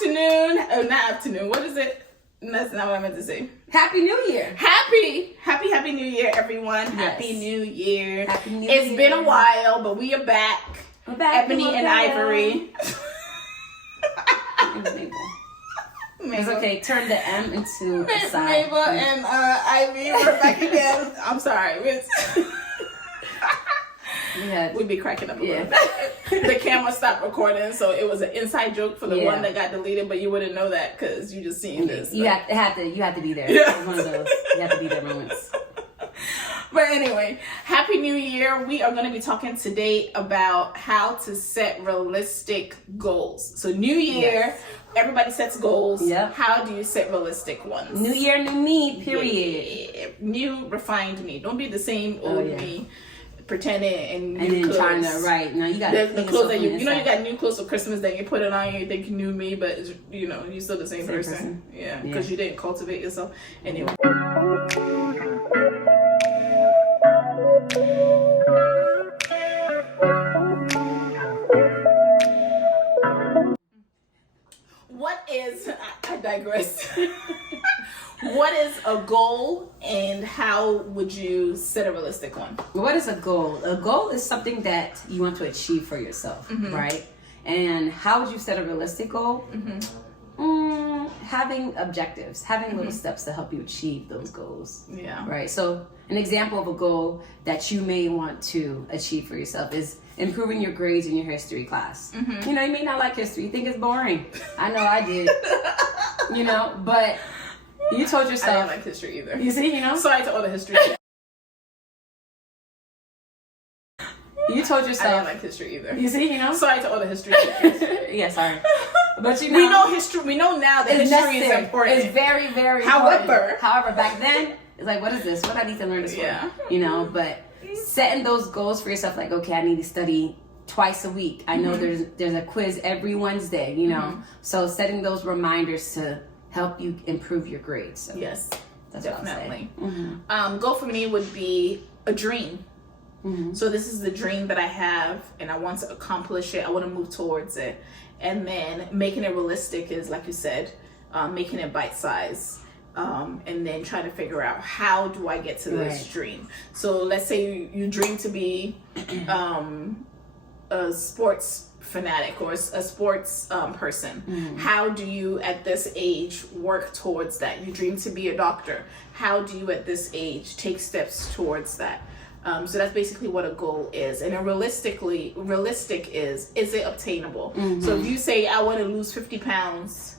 afternoon. Oh, not afternoon. What is it? That's not what I meant to say. Happy New Year. Happy New Year, everyone. Yes. Happy New Year. Happy New It's Year. been a while, but we are back. We're back. Ebony and Ivory. It's okay. Turn the M into a sign. Mabel and Ivy, we're back again. I'm sorry. We'd be cracking up a little bit. The camera stopped recording, so it was an inside joke for the one that got deleted, but you wouldn't know that because you just seen this. You had to be there. Yeah. It was one of those. You had to be there moments. But anyway, Happy New Year. We are going to be talking today about how to set realistic goals. So New Year, everybody sets goals. Yep. How do you set realistic ones? New Year, new me, period. Yeah. New, refined me. Don't be the same old me. Pretending and then clothes. trying to you got the clothes that you know you got new clothes for Christmas that you put it on and you think new me, but you know you're still the same person. Yeah, because you didn't cultivate yourself anyway. What is? I digress. What is a goal and how would you set a realistic one? What is a goal? A goal is something that you want to achieve for yourself, right? And how would you set a realistic goal? Having objectives, having little steps to help you achieve those goals. Yeah. Right. So an example of a goal that you may want to achieve for yourself is improving your grades in your history class. You know, you may not like history. You think it's boring. I know I did. You know, but you told yourself. I didn't like history either. You see, you know? Sorry to all the history. You told yourself. I didn't like history either. You see, you know? Sorry to all the history. Yeah, sorry. But you know. We know history. We know now that history is important. It's very, very important. However, back then, it's like, what is this? What do I need to learn this for? You know, but setting those goals for yourself, like, okay, I need to study twice a week. I know there's a quiz every Wednesday, you know? So setting those reminders to help you improve your grades. So yes, that's definitely. Goal for me would be a dream. So this is the dream that I have and I want to accomplish it. I want to move towards it. And then making it realistic is, like you said, making it bite-sized. And then try to figure out how do I get to this dream. So let's say you dream to be a sports fanatic or a sports person. How do you at this age work towards that? You dream to be a doctor. How do you at this age take steps towards that? So that's basically what a goal is. And then realistic is it obtainable? So if you say I want to lose 50 pounds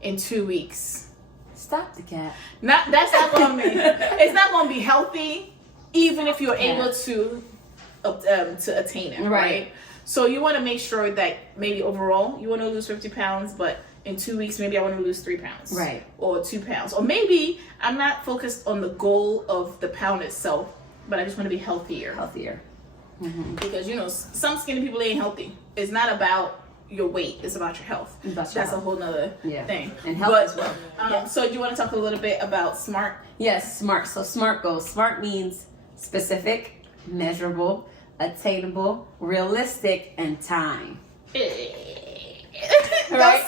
in 2 weeks. Stop the cat. That's not going to be, it's not going to be healthy even if you're able to attain it, right? So you want to make sure that maybe overall you want to lose 50 pounds, but in 2 weeks, maybe I want to lose 3 pounds. Right. Or 2 pounds. Or maybe I'm not focused on the goal of the pound itself, but I just want to be healthier. Because, you know, some skinny people ain't healthy. It's not about your weight. It's about your health. That's a whole nother thing. And health as well. So do you want to talk a little bit about SMART? Yes, SMART. So SMART goals. SMART means specific, measurable, attainable, realistic, and time. Right?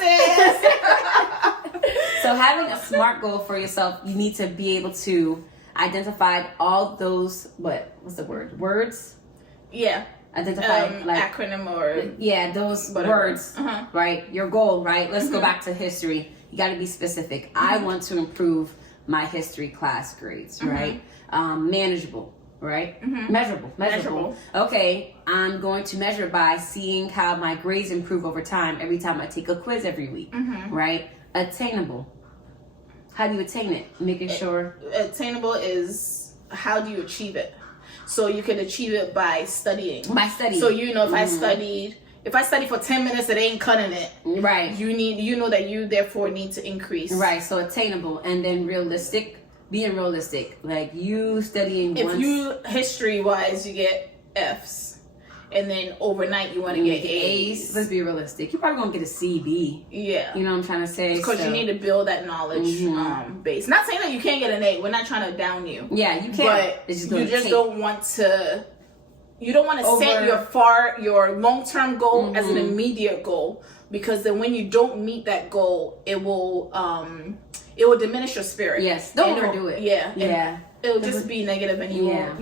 So having a SMART goal for yourself, you need to be able to identify all those, what's the word? Words? Yeah. Identify like acronym or those words, right? Your goal, right? Let's go back to history. You got to be specific. I want to improve my history class grades, right? Manageable. Right? Measurable. Okay, I'm going to measure by seeing how my grades improve over time every time I take a quiz every week. Right? Attainable. How do you attain it? Making sure. Attainable is how do you achieve it? So you can achieve it by studying. So you know, if I study for 10 minutes, it ain't cutting it. Right. You know that you therefore need to increase. Right. So attainable, and then realistic. Being realistic, like you studying. If you history wise, you get Fs, and then overnight you want to get A's. Let's be realistic. You're probably gonna get a CB. Yeah. You know what I'm trying to say? Because you need to build that knowledge base. Not saying that you can't get an A. We're not trying to down you. Yeah, you can. But you just don't want to. You don't want to set your long-term goal as an immediate goal. because then when you don't meet that goal, it will diminish your spirit. Yes, don't And overdo it. Yeah. It'll just be negative, and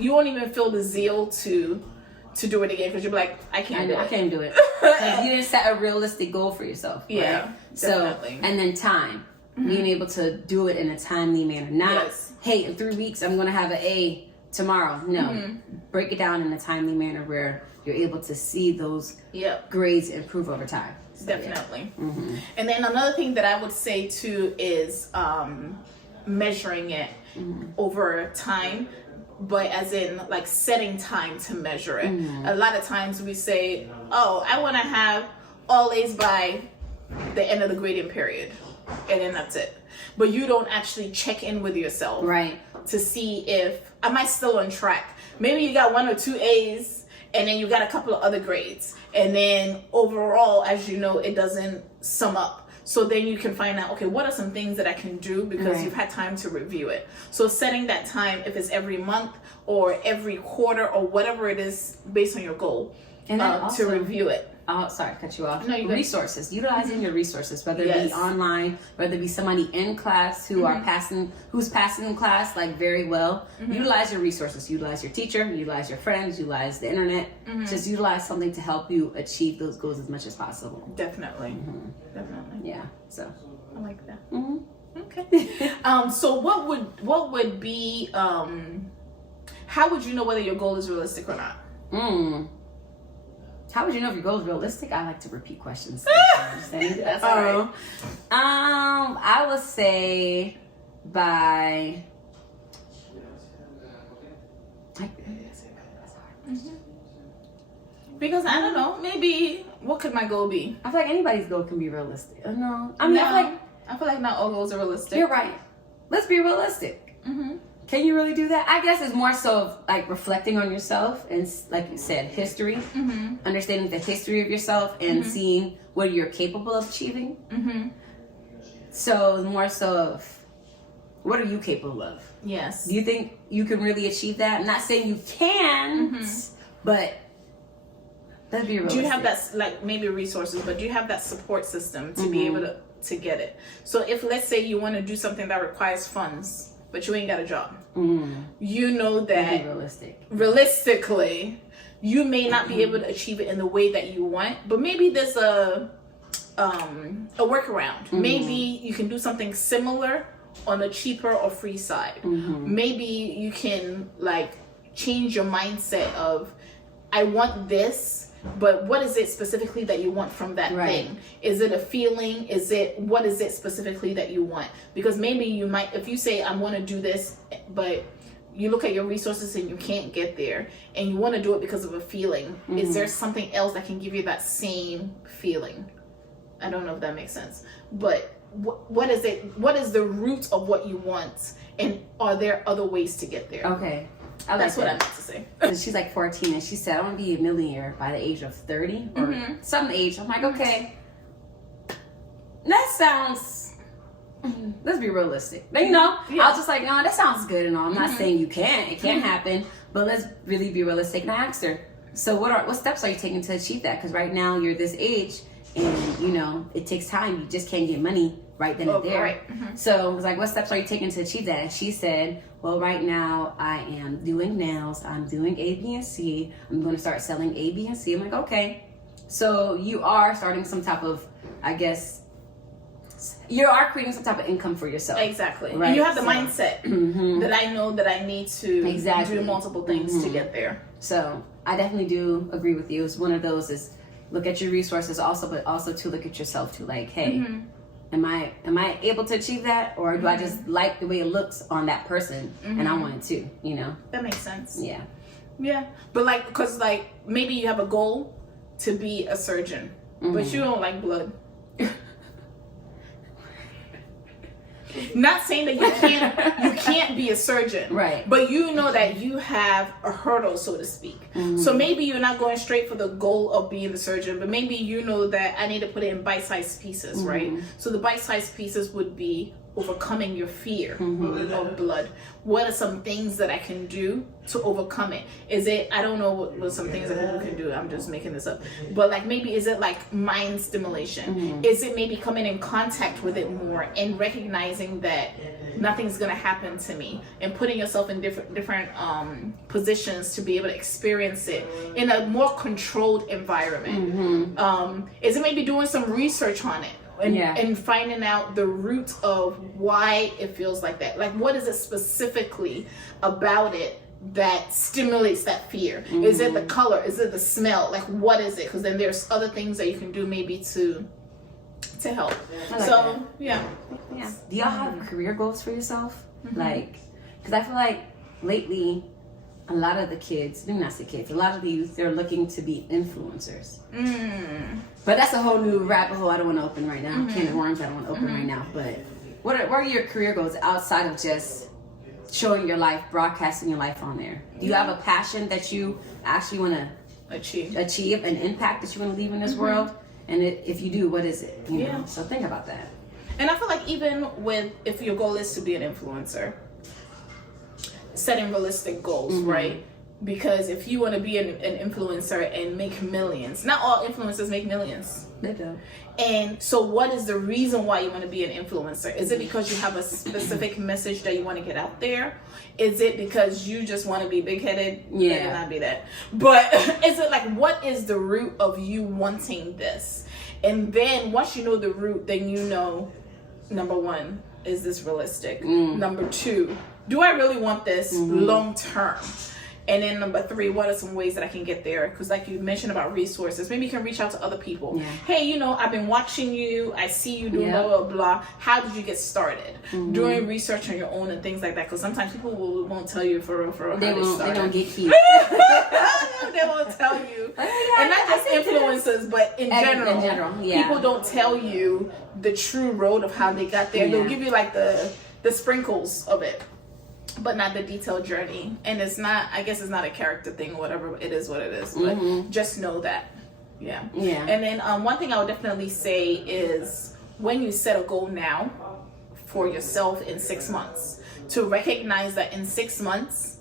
you won't even feel the zeal to do it again, because you're like, I can't do it. Because you didn't set a realistic goal for yourself. Right? Yeah, definitely. So, and then time. Being able to do it in a timely manner. Not, hey, in 3 weeks, I'm going to have an A tomorrow. No. Break it down in a timely manner where you're able to see those grades improve over time. So, definitely. And then another thing that I would say too is measuring it over time, but as in like setting time to measure it. A lot of times we say, oh, I want to have all A's by the end of the grading period, and then that's it. But you don't actually check in with yourself, right, to see if am I still on track. Maybe you got 1 or 2 A's, and then you got a couple of other grades, and then overall, as you know, it doesn't sum up. So then you can find out, okay, what are some things that I can do, because you've had time to review it. So setting that time, if it's every month or every quarter or whatever it is, based on your goal, and then also, to review it. Oh, sorry, cut you off. No, you resources. Utilizing your resources, whether it be online, whether it be somebody in class who who's passing the class like very well. Utilize your resources. Utilize your teacher. Utilize your friends. Utilize the internet. Just utilize something to help you achieve those goals as much as possible. Definitely. Definitely. Yeah. So I like that. Okay. So what would be how would you know whether your goal is realistic or not? How would you know if your goal is realistic? I like to repeat questions. That's all right. I would say by because I don't know, maybe what could my goal be? I feel like anybody's goal can be realistic. No, I mean, I feel like not all goals are realistic. You're right. Let's be realistic. Can you really do that? I guess it's more so of like reflecting on yourself and, like you said, history, understanding the history of yourself and seeing what you're capable of achieving. So more so of what are you capable of? Yes. Do you think you can really achieve that? I'm not saying you can, but let's be realistic. Do you have that, like maybe resources, but do you have that support system to be able to get it? So if, let's say, you want to do something that requires funds, but you ain't got a job. You know that realistically, you may not be able to achieve it in the way that you want, but maybe there's a workaround. Maybe you can do something similar on the cheaper or free side. Maybe you can like change your mindset of, I want this, but what is it specifically that you want from that thing? Is it a feeling? What is it specifically that you want? Because maybe you might, if you say, I want to do this, but you look at your resources and you can't get there, and you want to do it because of a feeling, is there something else that can give you that same feeling? I don't know if that makes sense, but what is it? What is the root of what you want? And are there other ways to get there? Okay. That's what I meant to say. She's like 14 and she said, I want to be a millionaire by the age of 30 or some age. I'm like, okay, that sounds, let's be realistic. But, you know, I was just like, no, that sounds good and all. I'm not saying you can't. It can't happen. But let's really be realistic. And I asked her, so what steps are you taking to achieve that? Because right now you're this age and, you know, it takes time. You just can't get money right then and there. Right. So I was like, what steps are you taking to achieve that? And she said, well, right now I am doing nails. I'm doing A, B, and C. I'm going to start selling A, B, and C. I'm like, okay. So you are starting some type of, I guess, you are creating some type of income for yourself. Exactly. Right? And you have the mindset that I know that I need to do multiple things to get there. So I definitely do agree with you. It's one of those is look at your resources also, but also to look at yourself too. Like, hey, am I able to achieve that, or do I just like the way it looks on that person and I want it too? You know, that makes sense. Yeah. But like, because like maybe you have a goal to be a surgeon, but you don't like blood. Not saying that you can't be a surgeon, right? But you know that you have a hurdle, so to speak. So maybe you're not going straight for the goal of being the surgeon, but maybe you know that I need to put it in bite-sized pieces, right? So the bite-sized pieces would be overcoming your fear of blood? What are some things that I can do to overcome it? Is it, I don't know what some things that people can do, I'm just making this up, but like maybe is it like mind stimulation? Is it maybe coming in contact with it more and recognizing that nothing's gonna happen to me, and putting yourself in different positions to be able to experience it in a more controlled environment? Is it maybe doing some research on it and finding out the root of why it feels like that? Like, what is it specifically about it that stimulates that fear? Is it the color? Is it the smell? Like, what is it? Because then there's other things that you can do maybe to help. So yeah. Do y'all have career goals for yourself? Like, because I feel like lately a lot of the kids, maybe not say kids, a lot of the youth, they're looking to be influencers. But that's a whole new rabbit hole I don't want to open right now. Can of worms I don't want to open right now. But what are your career goals outside of just showing your life, broadcasting your life on there? Do you have a passion that you actually want to achieve an impact that you want to leave in this world? And if you do, what is it? You know? So think about that. And I feel like even if your goal is to be an influencer, setting realistic goals, right? Because if you want to be an influencer and make millions, not all influencers make millions. They do. And so what is the reason why you want to be an influencer? Is it because you have a specific message that you want to get out there? Is it because you just want to be big-headed? Yeah. It not be that. But is it like, what is the root of you wanting this? And then once you know the root, then you know, number one, is this realistic? Number two, do I really want this long term? And then number three, what are some ways that I can get there? Because like you mentioned about resources, maybe you can reach out to other people. Hey, I've been watching you. I see you doing blah, blah, blah. How did you get started? Doing research on your own and things like that. Because sometimes people won't tell you for real They don't get key. They won't tell you. And not just influencers, but in general, people don't tell you the true road of how they got there. They'll give you like the sprinkles of it, but not the detailed journey. And it's not, I guess it's not a character thing or whatever. It is what it is. But just know that. Yeah. And then one thing I would definitely say is when you set a goal now for yourself in 6 months, to recognize that in 6 months,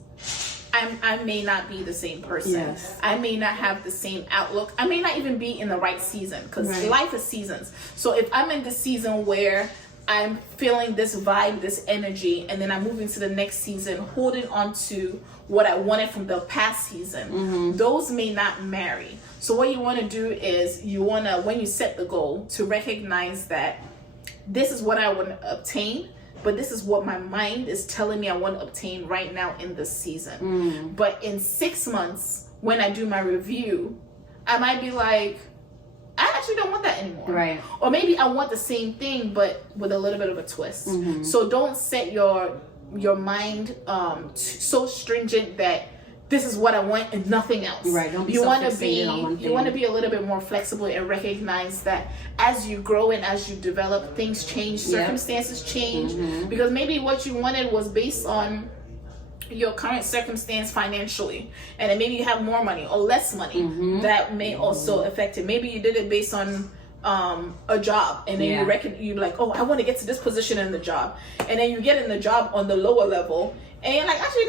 I may not be the same person. I may not have the same outlook. I may not even be in the right season, because life is seasons. So if I'm in the season where I'm feeling this vibe, this energy, and then I'm moving to the next season, holding on to what I wanted from the past season, those may not marry. So what you want to do is when you set the goal, to recognize that this is what I want to obtain, but this is what my mind is telling me I want to obtain right now in this season. But in 6 months, when I do my review, I might be like, I actually don't want that anymore. Right. Or maybe I want the same thing, but with a little bit of a twist. So don't set your mind so stringent that this is what I want and nothing else. Right. Don't be you so want to fixated on one thing. You want to be a little bit more flexible and recognize that as you grow and as you develop, things change, circumstances change. Because maybe what you wanted was based on your current circumstance financially, and then maybe you have more money or less money. That may also affect it. Maybe you did it based on a job, and then you're like, oh, I want to get to this position in the job, and then you get in the job on the lower level, and you're like, actually,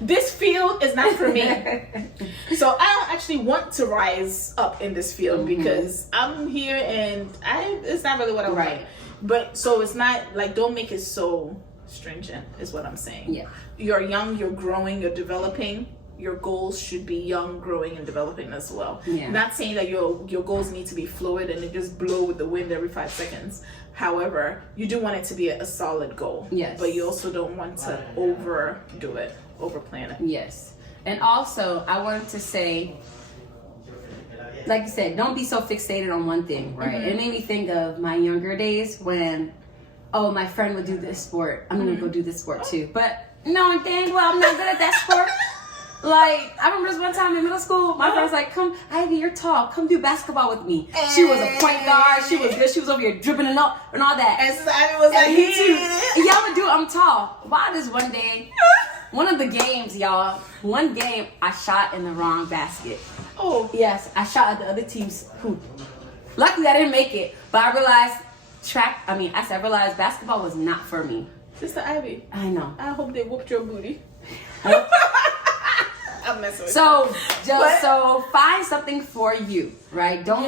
this field is not for me. So I don't actually want to rise up in this field because I'm here and it's not really what I want. But so it's not like, don't make it so stringent is what I'm saying. You're young, you're growing, you're developing. Your goals should be young, growing, and developing as well. Not saying that your goals need to be fluid and they just blow with the wind every 5 seconds. However, you do want it to be a solid goal. But you also don't want to overdo it, overplan it. And also, I wanted to say, like you said, don't be so fixated on one thing, right? It made me think of my younger days when, my friend would do this sport. I'm going to go do this sport too. But no, dang well, I'm not good at that sport. Like, I remember this one time in middle school, my friend was like, come, Ivy, you're tall. Come do basketball with me. She was a point guard. She was good. She was over here dribbling and all that. And so Ivy was like, me too. Y'all would do, I'm tall. Why this one day, one of the games, one game, I shot in the wrong basket. Oh. Yes, I shot at the other team's hoop. Luckily, I didn't make it, but I realized I realized basketball was not for me. Sister Ivy, I know. I hope they whooped your booty. I'm messing with you. So find something for you, right? Don't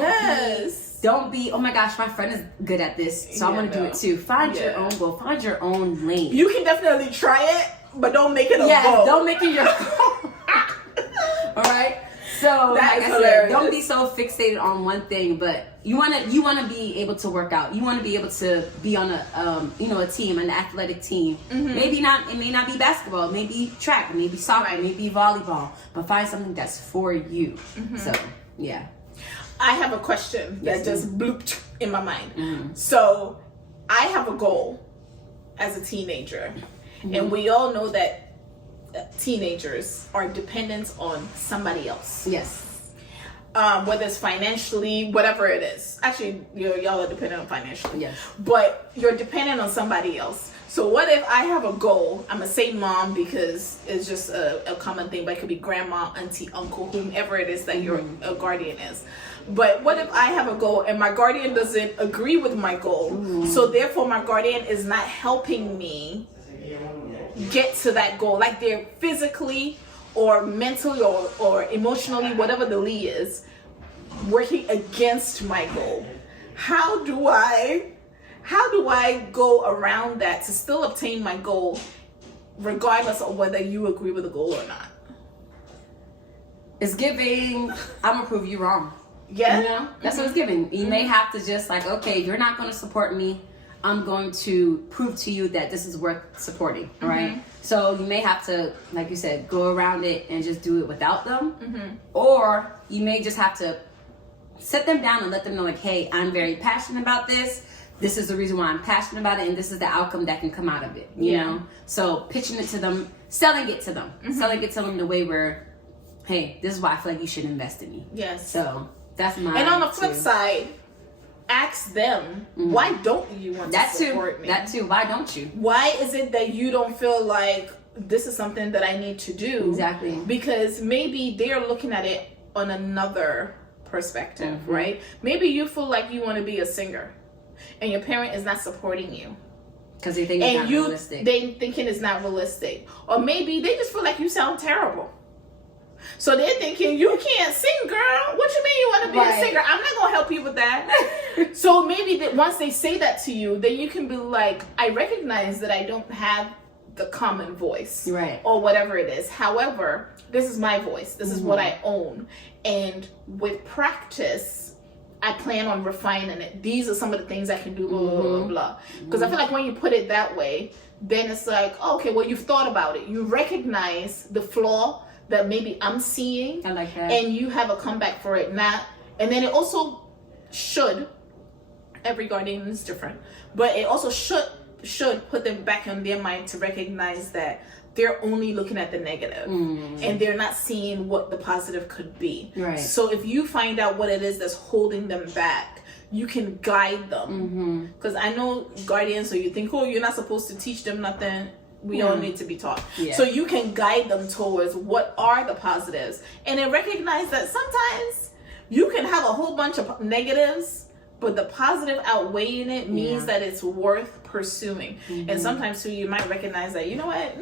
be, oh my gosh, my friend is good at this, so I want to do it too. Find your own goal. Find your own lane. You can definitely try it, but don't make it a goal. Don't make it your goal. All right? So, like I said, don't be so fixated on one thing, but you wanna be able to work out. You want to be able to be on a team, an athletic team. Mm-hmm. It may not be basketball, it may be track, it may be soccer, it may be volleyball, but find something that's for you. Mm-hmm. So, yeah. I have a question that just blooped in my mind. Mm-hmm. So, I have a goal as a teenager, and we all know that teenagers are dependent on somebody else. Yes. Whether it's financially, whatever it is. Actually, y'all are dependent on financially. Yes. But you're dependent on somebody else. So what if I have a goal? I'm going to say mom because it's just a common thing, but it could be grandma, auntie, uncle, whomever it is that your guardian is. But what if I have a goal and my guardian doesn't agree with my goal? So therefore my guardian is not helping me get to that goal, like they're physically or mentally or emotionally, whatever the Lee is, working against my goal. How do I go around that to still obtain my goal regardless of whether you agree with the goal or not? It's giving, I'm gonna prove you wrong. Yeah. That's what it's giving. You may have to just like, okay, you're not gonna support me, I'm going to prove to you that this is worth supporting, right? So you may have to, like you said, go around it and just do it without them. Or you may just have to sit them down and let them know, like, hey, I'm very passionate about this. This is the reason why I'm passionate about it, and this is the outcome that can come out of it, you know? So pitching it to them, selling it to them the way where, hey, this is why I feel like you should invest in me. Yes. So that's my. And on the flip side, ask them, why don't you want to support me? That too. Why don't you? Why is it that you don't feel like this is something that I need to do? Exactly. Because maybe they're looking at it on another perspective, right? Maybe you feel like you want to be a singer and your parent is not supporting you. Because they think it's not realistic. They thinking it's not realistic. Or maybe they just feel like you sound terrible. So they're thinking, you can't sing, girl. What you mean you want to be a singer? I'm not going to help you with that. So maybe once they say that to you, then you can be like, I recognize that I don't have the common voice. Right. Or whatever it is. However, this is my voice. This is what I own. And with practice, I plan on refining it. These are some of the things I can do, blah, blah, blah, blah. Because I feel like when you put it that way, then it's like, okay, well, you've thought about it. You recognize the flaw that maybe I'm seeing. I like that. And you have a comeback for it now. And then it also should, every guardian is different, but it also should put them back in their mind to recognize that they're only looking at the negative and they're not seeing what the positive could be. Right. So if you find out what it is that's holding them back, you can guide them. Because I know guardians, so you think, oh, you're not supposed to teach them nothing. We all need to be taught. Yeah. So you can guide them towards what are the positives. And then recognize that sometimes you can have a whole bunch of negatives, but the positive outweighing it means that it's worth pursuing. And sometimes too, you might recognize that, you know what,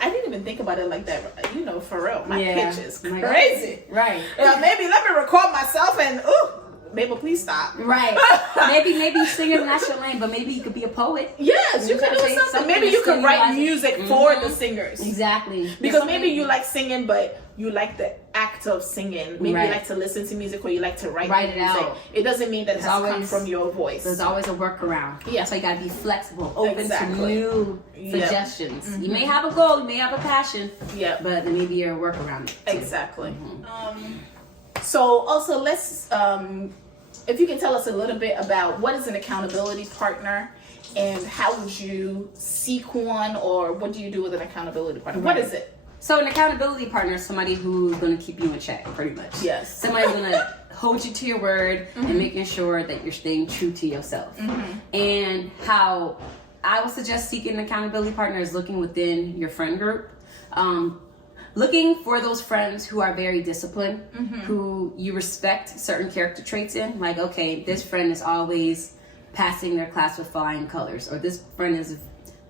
I didn't even think about it like that. You know, for real, my pitch is crazy. Right. Maybe let me record myself and, Mabel, please stop. Right. maybe singing not your lane, but maybe you could be a poet. Yes, you could do something. Maybe you could write music for the singers. Exactly. Because maybe you like singing, but you like the act of singing. Maybe you like to listen to music or you like to write it music. out. It doesn't mean that it has to come from your voice. There's always a workaround. Yeah. So you got to be flexible, open to new suggestions. You may have a goal, you may have a passion, but then maybe you're a workaround. Exactly. So also let's, if you can tell us a little bit about what is an accountability partner and how would you seek one, or what do you do with an accountability partner? What is it? So an accountability partner is somebody who's going to keep you in check, pretty much. Yes. Somebody's going to hold you to your word and making sure that you're staying true to yourself. And how I would suggest seeking an accountability partner is looking within your friend group. Looking for those friends who are very disciplined, who you respect certain character traits in. Like, okay, this friend is always passing their class with flying colors, or this friend is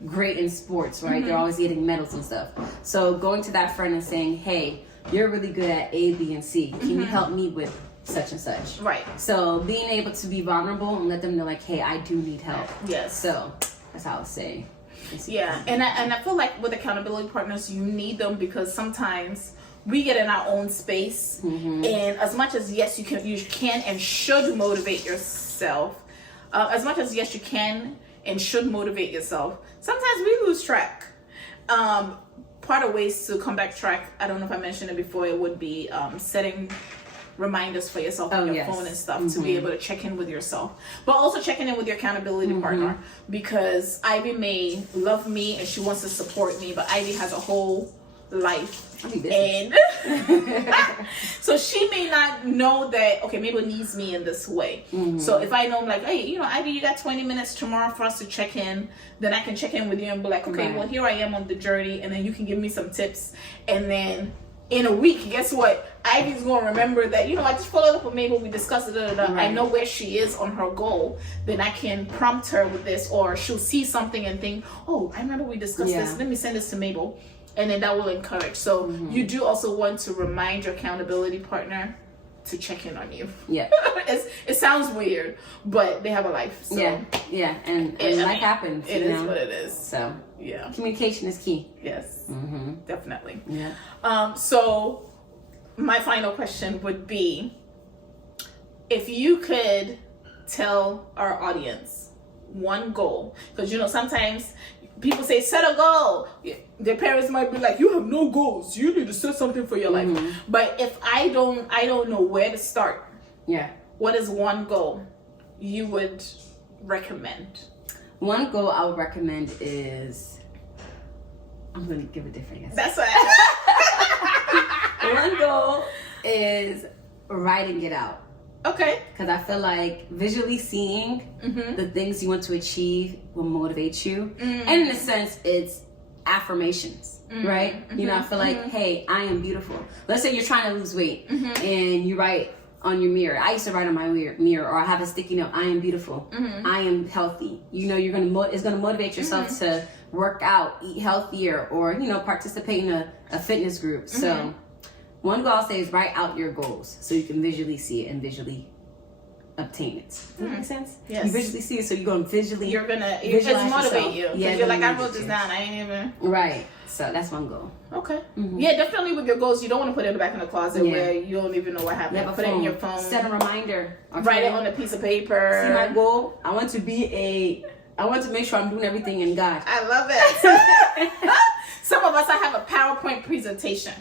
great in sports, right? They're always getting medals and stuff. So going to that friend and saying, hey, you're really good at A, B, and C. Can you help me with such and such? Right. So being able to be vulnerable and let them know, like, hey, I do need help. Yes. So that's how I would say. Yeah, and I feel like with accountability partners, you need them because sometimes we get in our own space, and as much as yes, you can and should motivate yourself. As much as yes, you can and should motivate yourself. Sometimes we lose track. Part of ways to come back track, I don't know if I mentioned it before, it would be setting reminders for yourself on your phone and stuff to be able to check in with yourself, but also checking in with your accountability partner, because Ivy may love me and she wants to support me, but Ivy has a whole life, and so she may not know that okay, Mabel needs me in this way. So if I know, I'm like, hey, Ivy, you got 20 minutes tomorrow for us to check in, then I can check in with you and be like, okay, well, here I am on the journey, and then you can give me some tips, and then in a week, guess what? Ivy's going to remember that, I just followed up with Mabel, we discussed it, I know where she is on her goal, then I can prompt her with this, or she'll see something and think, oh, I remember we discussed this, let me send this to Mabel, and then that will encourage. So you do also want to remind your accountability partner to check in on you. Yeah. It sounds weird, but they have a life. So. Yeah, and life happens. It is what it is. So yeah, communication is key. Yes, definitely. Yeah. So my final question would be, if you could tell our audience one goal, because sometimes people say set a goal. Their parents might be like, you have no goals, you need to set something for your life. But if I don't know where to start, what is one goal you would recommend? One goal I would recommend is, I'm going to give a different answer. That's right. One goal is writing it out. Okay. Because I feel like visually seeing the things you want to achieve will motivate you. And in a sense, it's affirmations, right? I feel like, hey, I am beautiful. Let's say you're trying to lose weight and you write on your mirror. I used to write on my mirror, or I have a sticky note, I am beautiful. I am healthy. You're going to it's going to motivate yourself to work out, eat healthier, or, participate in a fitness group. So one goal I'll say is write out your goals so you can visually see it and visually obtain it. Does that make sense? Yes. You visually see it, so you're going to visually. It's motivate you. Yeah, you're like, I wrote this down. I ain't even. Right. So that's one goal. Okay. Yeah, definitely with your goals, you don't want to put it in the back in the closet where you don't even know what happened. Put it in your phone. Set a reminder. Write it on a piece of paper. See my goal? I want to make sure I'm doing everything in God. I love it. Some of us, I have a PowerPoint presentation.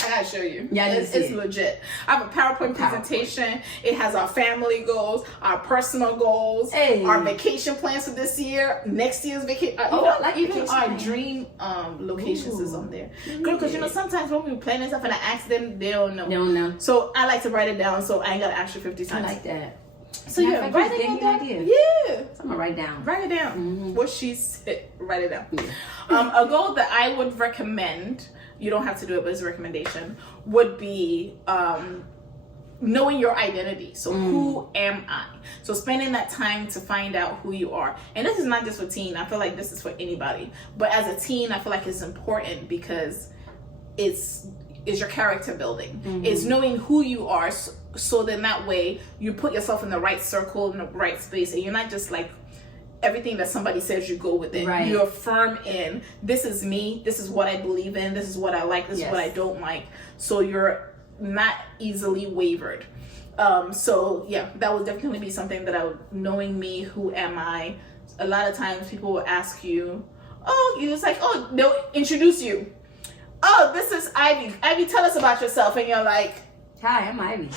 I gotta show you. Yeah, it's legit. I have a PowerPoint presentation. It has our family goals, our personal goals, our vacation plans for this year, next year's vacation. Even our dream locations is on there. Because sometimes when we plan stuff and I ask them, they don't know. They don't know. So I like to write it down so I ain't gotta ask you 50 times. I like that. So yeah, write it down. Yeah. So I'm gonna write down. Write it down. What she said, write it down. A goal that I would recommend, you don't have to do it, but it's a recommendation, would be knowing your identity. So who am I? So spending that time to find out who you are. And this is not just for teen. I feel like this is for anybody. But as a teen, I feel like it's important because it's your character building. It's knowing who you are, so then that way you put yourself in the right circle, in the right space, and you're not just like everything that somebody says, you go with it. Right. You're firm in, this is me, this is what I believe in, this is what I like, this is what I don't like. So you're not easily wavered. So yeah, that would definitely be something that I would, knowing me, who am I? A lot of times people will ask you, they'll introduce you. Oh, this is Ivy. Ivy, tell us about yourself. And you're like, hi, I'm Ivy.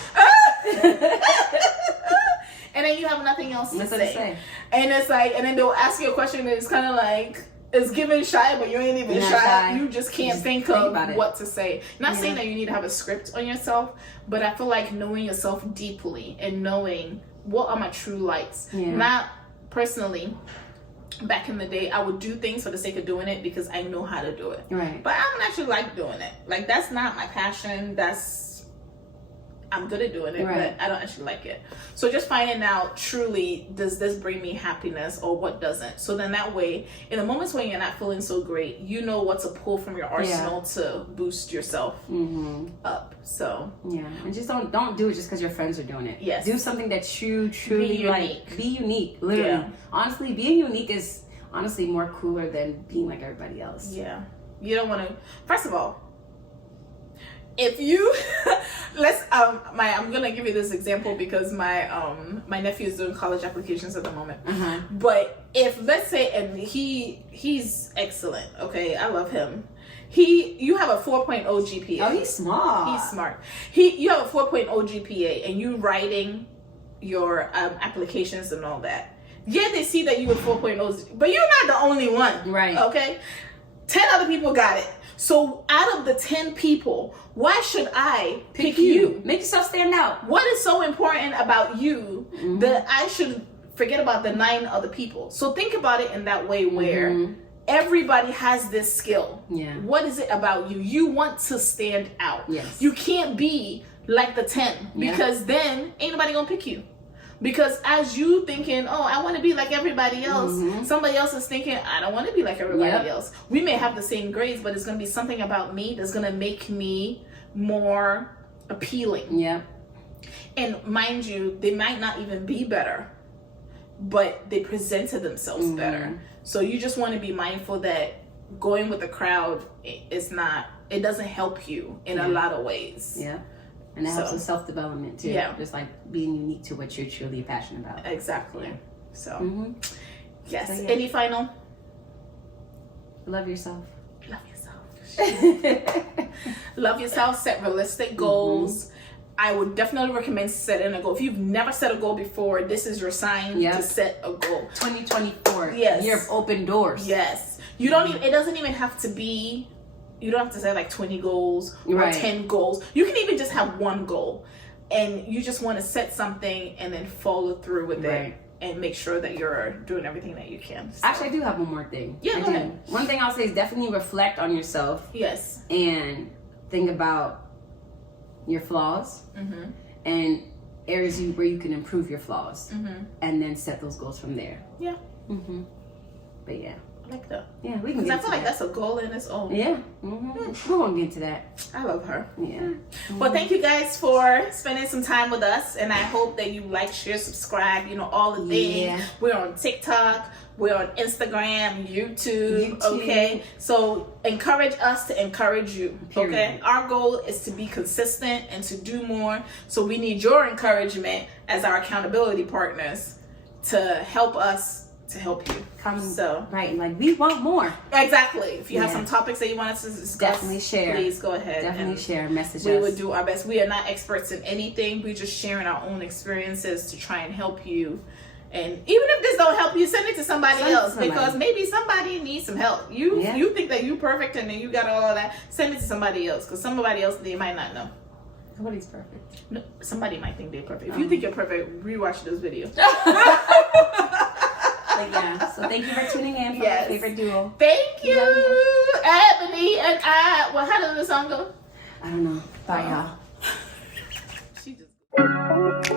And then you have nothing else to say. And it's like, and then they'll ask you a question and it's kind of like, it's given shy, but you ain't even shy. You just can't think of what to say. Not saying that you need to have a script on yourself, but I feel like knowing yourself deeply and knowing what are my true likes. Not personally. Back in the day, I would do things for the sake of doing it because I know how to do it. Right. But I don't actually like doing it. Like, that's not my passion. I'm good at doing it, Right. but I don't actually like it. So just finding out truly, does this bring me happiness or what doesn't? So then that way, in the moments when you're not feeling so great, you know what to pull from your arsenal to boost yourself up. So yeah, and just don't do it just because your friends are doing it. Yes. Do something that you truly Be like. unique. Be unique. Literally, Yeah. honestly, being unique is honestly more cooler than being like everybody else. yeah, you don't want to. First of all, if you I'm gonna give you this example because my nephew is doing college applications at the moment. But if, let's say, and he's excellent, okay, I love him. You have a 4.0 GPA. Oh, he's smart. He's smart. You have a 4.0 GPA and you writing your applications and all that. Yeah, they see that you have 4.0, but you're not the only one. Right. Okay? 10 other people got it. So out of the 10 people, why should I pick you? Make yourself stand out. What is so important about you that I should forget about the 9 other people? So think about it in that way where everybody has this skill. Yeah. What is it about you? You want to stand out. Yes. You can't be like the 10 because then ain't nobody gonna pick you. Because as you thinking, oh, I want to be like everybody else, somebody else is thinking, I don't want to be like everybody else. We may have the same grades, but it's going to be something about me that's going to make me more appealing. Yeah. And mind you, they might not even be better, but they presented themselves better. So you just want to be mindful that going with the crowd it doesn't help you in a lot of ways. Yeah. And it helps with self-development too. Yeah. Just like being unique to what you're truly passionate about. Exactly. Yeah. So, yes. So, yeah. Any final? Love yourself. Love yourself. Love yourself. Set realistic goals. I would definitely recommend setting a goal. If you've never set a goal before, this is your sign to set a goal. 2024. Yes. Year of open doors. Yes. You don't even. It doesn't even have to be. You don't have to set like 20 goals or 10 goals. You can even just have one goal, and you just want to set something and then follow through with it and make sure that you're doing everything that you can. So. Actually, I do have one more thing. Yeah, go ahead. One thing I'll say is definitely reflect on yourself. Yes. And think about your flaws and areas where you can improve your flaws, and then set those goals from there. Yeah. But yeah. I like that. Yeah, we can. Because I feel like that's a goal in its own. Yeah. We're gonna get into that. I love her. Yeah. Well, thank you guys for spending some time with us, and I hope that you like, share, subscribe. You know, all the things. Yeah. We're on TikTok. We're on Instagram, YouTube. Okay, so encourage us to encourage you. Period. Okay, our goal is to be consistent and to do more. So we need your encouragement as our accountability partners to help us. To help you. Right, like we want more. Exactly. If you have some topics that you want us to discuss, definitely share. Please go ahead. Definitely share. Message we us. would do our best. We are not experts in anything. We're just sharing our own experiences to try and help you. And even if this don't help you, send it to somebody else because maybe somebody needs some help. You think that you perfect and then you got all of that. Send it to somebody else because somebody else they might not know. Nobody's perfect. No, somebody might think they're perfect. If you think you're perfect, rewatch those videos. Yeah, so thank you for tuning in for my favorite duo. Thank you, Ebony and I. Well, how does the song go? I don't know. Bye, y'all. She just.